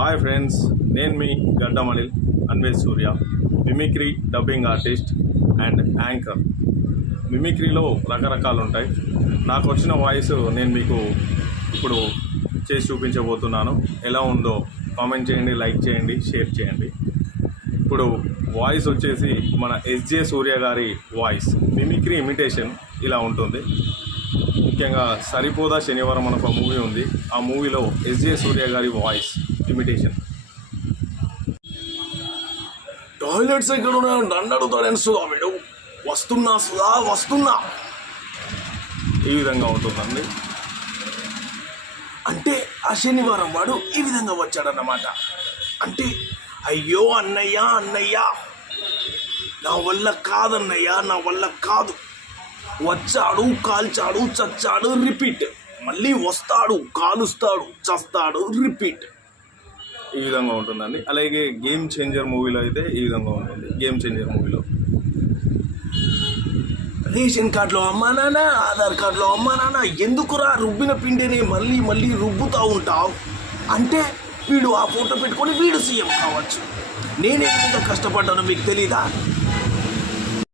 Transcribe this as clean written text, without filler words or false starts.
Hi friends, నేను మీ గడ్డమణిల్ Anvesh Surya, mimicry dubbing artist and anchor. మిమిక్రీలో రకరకాలు ఉంటాయి. నాకు వచ్చిన వాయిస్ నేను మీకు ఇప్పుడు చేసి చూపించబోతున్నాను. ఎలా ఉందో కామెంట్ చేయండి, లైక్ చేయండి, షేర్ చేయండి. ఇప్పుడు వాయిస్ వచ్చేసి మన ఎస్జే సూర్య గారి వాయిస్. మిమిక్రీ ఇమిటేషన్ ఇలా ఉంటుంది. ముఖ్యంగా సరిపోదా శనివారం మనకు ఒక మూవీ ఉంది. ఆ మూవీలో ఎస్జే సూర్య గారి వాయిస్ ఇమిటేషన్. టాయిలెట్స్ ఎక్కడ ఉన్నాయో నన్ను అడుగుతాడని సుధా వీడు. వస్తున్నా సుధా వస్తున్నా. ఈ విధంగా ఉంటుందండి. అంటే ఆ శనివారం వాడు ఈ విధంగా వచ్చాడన్నమాట. అంటే అయ్యో అన్నయ్య అన్నయ్య, నా వల్ల కాదన్నయ్య, నా వల్ల కాదు. వచ్చాడు, కాల్చాడు, చచ్చాడు, రిపీట్. మళ్ళీ వస్తాడు, కాలుస్తాడు, చస్తాడు, రిపీట్. ఈ విధంగా ఉంటుందండి. అలాగే గేమ్ చేంజర్ మూవీలో అయితే ఈ విధంగా ఉంటుంది. గేమ్ చేంజర్ మూవీలో రేషన్ కార్డులో అమ్మా నాన్న, ఆధార్ కార్డులో అమ్మా నాన్న, ఎందుకురా రుబ్బిన పిండిని మళ్ళీ మళ్ళీ రుబ్బుతూ ఉంటావు? అంటే వీడు ఆ ఫోటో పెట్టుకొని వీడు సీఎం కావచ్చు. నేనే ఎంత కష్టపడ్డానో మీకు తెలీదా?